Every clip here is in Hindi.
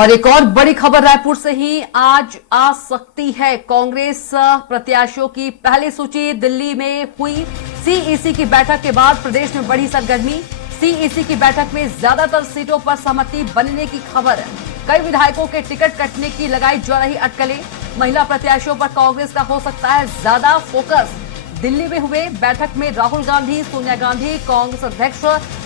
और एक और बड़ी खबर रायपुर से ही आज आ सकती है। कांग्रेस प्रत्याशियों की पहली सूची दिल्ली में हुई। सीईसी की बैठक के बाद प्रदेश में बढ़ी सरगर्मी। सीईसी की बैठक में ज्यादातर सीटों पर सहमति बनने की खबर। कई विधायकों के टिकट कटने की लगाई जा रही अटकलें। महिला प्रत्याशियों पर कांग्रेस का हो सकता है ज्यादा फोकस। दिल्ली में हुए बैठक में राहुल गांधी, सोनिया गांधी, कांग्रेस अध्यक्ष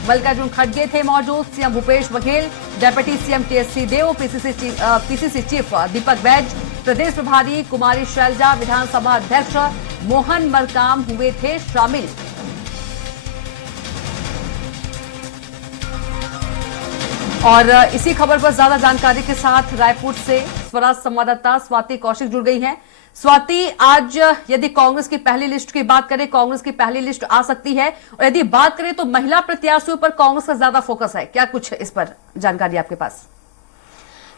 मल्लिकार्जुन खड़गे थे मौजूद। CM Bhupesh Baghel, deputy CM TS Singhdeo, PCC chief Deepak Baij, प्रदेश प्रभारी कुमारी शैलजा, विधानसभा अध्यक्ष मोहन मरकाम हुए थे शामिल। और इसी खबर पर ज्यादा जानकारी के साथ रायपुर से स्वराज संवाददाता स्वाति कौशिक जुड़ गई हैं। स्वाति, आज यदि कांग्रेस की पहली लिस्ट की बात करें, कांग्रेस की पहली लिस्ट आ सकती है, और यदि बात करें तो महिला प्रत्याशियों पर कांग्रेस का ज्यादा फोकस है। क्या कुछ इस पर जानकारी आपके पास?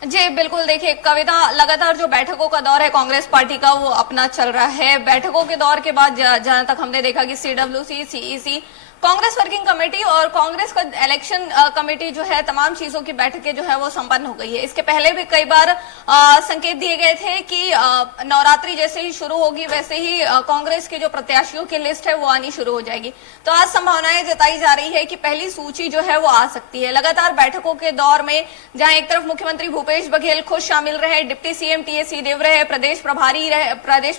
जी बिल्कुल, देखिए कविता, लगातार जो बैठकों का दौर है कांग्रेस पार्टी का वो अपना चल रहा है। बैठकों के दौर के बाद जहां तक हमने देखा कि CWC, CEC, Congress working committee और कांग्रेस का इलेक्शन कमेटी जो है, तमाम चीजों की बैठकें जो है वो संपन्न हो गई है। इसके पहले भी कई बार संकेत दिए गए थे कि नवरात्रि जैसे ही शुरू होगी वैसे ही कांग्रेस के जो प्रत्याशियों की लिस्ट है वो आनी शुरू हो जाएगी। तो आज संभावनाएं जताई जा रही है कि पहली सूची जो है वो आ सकती है। लगातार बैठकों के दौर में जहां एक तरफ मुख्यमंत्री भूपेश बघेल खुद शामिल रहे, डिप्टी सीएम टीएस सिंहदेव रहे, प्रदेश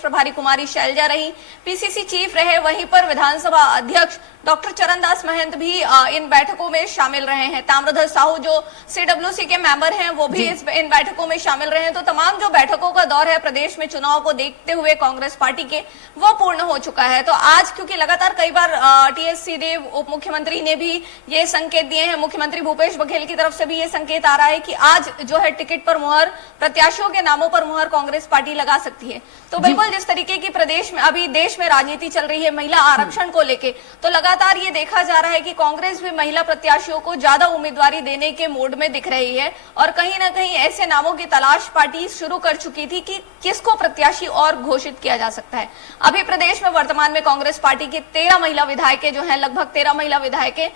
प्रभारी कुमारी शैलजा रही, पीसीसी चीफ रहे, वहीं पर विधानसभा अध्यक्ष डॉक्टर चरणदास महंत भी इन बैठकों में शामिल रहे हैं। ताम्रध्वज साहू जो सीडब्ल्यूसी के मेंबर हैं वो भी इन बैठकों में शामिल रहे हैं। तो तमाम जो बैठकों का दौर है प्रदेश में चुनाव को देखते हुए कांग्रेस पार्टी के, वो पूर्ण हो चुका है। तो आज क्योंकि लगातार कई बार टीएस सिंहदेव उप मुख्यमंत्री ने भी ये संकेत दिए हैं, मुख्यमंत्री भूपेश बघेल की तरफ से भी ये संकेत आ रहा है कि आज जो है टिकट पर मुहर, प्रत्याशियों के नामों पर मुहर कांग्रेस पार्टी लगा सकती है। तो बिल्कुल जिस तरीके की प्रदेश में अभी देश में राजनीति चल रही है महिला आरक्षण को लेके, तो लगातार ये देखा जा रहा है कि कांग्रेस भी महिला प्रत्याशियों को ज्यादा उम्मीदवारी देने के मूड में दिख रही है। और कहीं ना कहीं ऐसे नामों की तलाश पार्टी शुरू कर चुकी थी कि किसको प्रत्याशी और घोषित किया जा सकता है। अभी प्रदेश में वर्तमान में कांग्रेस पार्टी के 13 महिला विधायकें जो हैं, लगभग 13 महिला विधायकें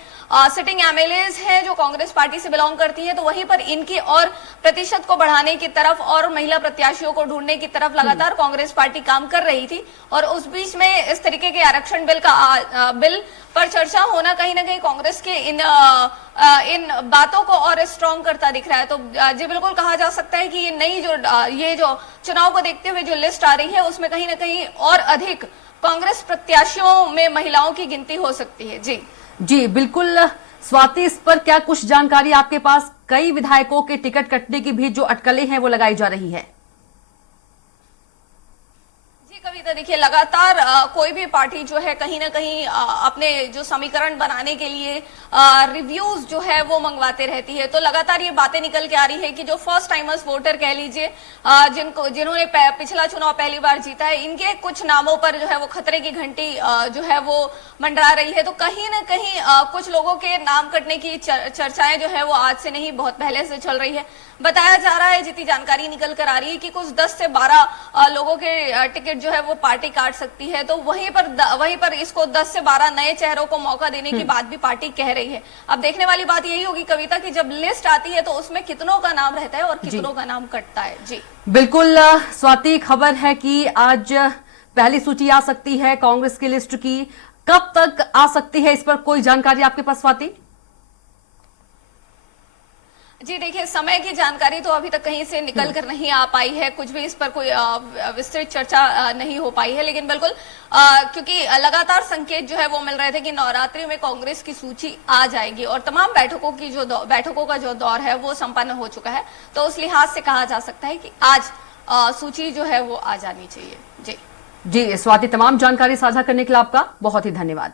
सिटिंग एमएलएज हैं जो कांग्रेस पार्टी से बिलोंग करती हैं। तो वहीं पर इनकी और प्रतिशत को बढ़ाने की तरफ और महिला प्रत्याशियों को ढूंढने की तरफ लगातार कांग्रेस पार्टी काम कर रही थी। और उस बीच में इस तरीके के आरक्षण बिल पर चर्चा होना कहीं ना कहीं कांग्रेस के इन बातों को और स्ट्रॉन्ग करता दिख रहा है। तो जी बिल्कुल कहा जा सकता है कि ये नई जो चुनाव को देखते हुए जो लिस्ट आ रही है उसमें कहीं ना कहीं और अधिक कांग्रेस प्रत्याशियों में महिलाओं की गिनती हो सकती है। जी बिल्कुल स्वाति, इस पर क्या कुछ जानकारी आपके पास? कई विधायकों के टिकट कटने की भी जो अटकलें हैं वो लगाई जा रही है। कविता, देखिए लगातार कोई भी पार्टी जो है कहीं ना कहीं अपने जो समीकरण बनाने के लिए रिव्यूज जो है वो मंगवाते रहती है। तो लगातार ये बातें निकल के आ रही है कि जो फर्स्ट टाइमर्स वोटर कह लीजिए, जिन्होंने पिछला चुनाव पहली बार जीता है, इनके कुछ नामों पर जो है वो खतरे की घंटी जो है वो मंडरा रही है। तो कहीं ना कहीं कुछ लोगों के नाम कटने की चर्चाएं जो है वो आज से नहीं बहुत पहले से चल रही है। बताया जा रहा है, जितनी जानकारी निकल कर आ रही है कि कुछ 10 से 12 लोगों के टिकट जो है वो पार्टी काट सकती है। तो वहीं पर इसको 10 से 12 नए चेहरों को मौका देने की बात भी पार्टी कह रही है। अब देखने वाली बात यही होगी कविता कि जब लिस्ट आती है तो उसमें कितनों का नाम रहता है और कितनों का नाम कटता है। जी बिल्कुल स्वाति, खबर है कि आज पहली सूची आ सकती है कांग्रेस की लिस्ट की। कब तक आ सकती है, इस पर कोई जानकारी आपके पास स्वाति? जी देखिए, समय की जानकारी तो अभी तक कहीं से निकल कर नहीं आ पाई है, कुछ भी इस पर कोई विस्तृत चर्चा नहीं हो पाई है। लेकिन बिल्कुल क्योंकि लगातार संकेत जो है वो मिल रहे थे कि नवरात्रि में कांग्रेस की सूची आ जाएगी और तमाम बैठकों का जो दौर है वो संपन्न हो चुका है। तो उस लिहाज से कहा जा सकता है कि आज सूची जो है वो आ जानी चाहिए। जी स्वाति, तमाम जानकारी साझा करने के लिए आपका बहुत ही धन्यवाद।